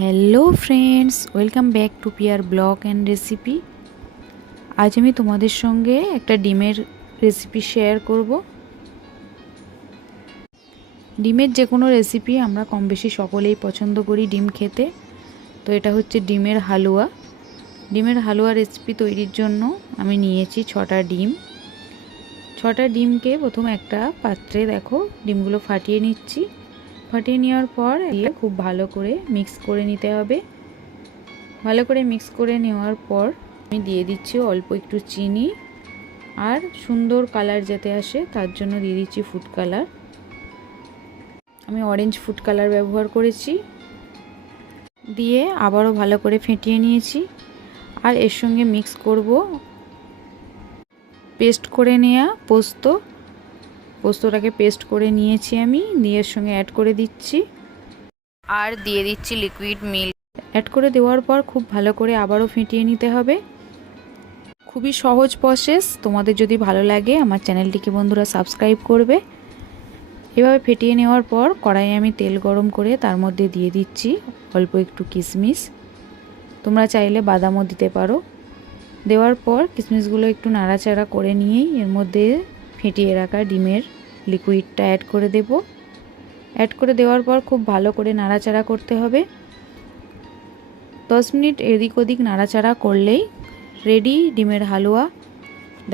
Hello friends, welcome back to পিয়ার blog and recipe. আজ আমি তোমাদের সঙ্গে একটা ডিমের রেসিপি শেয়ার করব। ডিমের যে কোনো রেসিপি আমরা কম বেশি সকলেই পছন্দ করি ডিম খেতে। তো এটা হচ্ছে ডিমের হালুয়া। ডিমের হালুয়া রেসিপি তৈরির জন্য আমি নিয়েছি 6টা ডিম। 6টা ডিমকে প্রথম একটা পাত্রে দেখো ডিমগুলো ফাটিয়ে নিচ্ছি। ফাটিয়ে নেওয়ার পর খুব ভালো করে মিক্স করে নিতে হবে। ভালো করে মিক্স করে নেওয়ার পর আমি দিয়ে দিচ্ছি অল্প একটু চিনি, আর সুন্দর কালার যাতে আসে তার জন্য দিয়ে দিচ্ছি ফুড কালার। আমি অরেঞ্জ ফুড কালার ব্যবহার করেছি। দিয়ে আবারও ভালো করে ফেটিয়ে নিয়েছি। আর এর সঙ্গে মিক্স করব পেস্ট করে নেওয়া পোস্তটাকে পেস্ট করে নিয়েছি আমি, দিয়ে এর সঙ্গে অ্যাড করে দিচ্ছি। আর দিয়ে দিচ্ছি লিকুইড মিল্ক। অ্যাড করে দেওয়ার পর খুব ভালো করে আবারও ফেটিয়ে নিতে হবে। খুবই সহজ প্রসেস। তোমাদের যদি ভালো লাগে আমার চ্যানেলটিকে বন্ধুরা সাবস্ক্রাইব করবে। এভাবে ফেটিয়ে নেওয়ার পর কড়াইয়ে আমি তেল গরম করে তার মধ্যে দিয়ে দিচ্ছি অল্প একটু কিশমিশ। তোমরা চাইলে বাদামও দিতে পারো। দেওয়ার পর কিশমিশগুলো একটু নাড়াচাড়া করে নিয়েই এর মধ্যে ফেটিয়ে রাখা ডিমের লিকুইডটা অ্যাড করে দেব। অ্যাড করে দেওয়ার পর খুব ভালো করে নাড়াচাড়া করতে হবে। 10 মিনিট এদিক ওদিক নাড়াচাড়া করলেই রেডি ডিমের হালুয়া।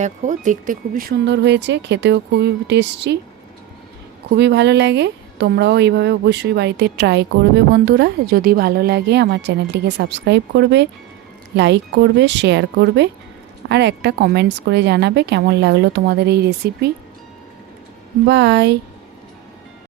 দেখো দেখতে খুবই সুন্দর হয়েছে, খেতেও খুবই টেস্টি, খুবই ভালো লাগে। তোমরাও এইভাবে অবশ্যই বাড়িতে ট্রাই করবে বন্ধুরা। যদি ভালো লাগে আমার চ্যানেলটিকে সাবস্ক্রাইব করবে, লাইক করবে, শেয়ার করবে, আর একটা কমেন্টস করে জানাবে কেমন লাগলো তোমাদের এই রেসিপি। বাই।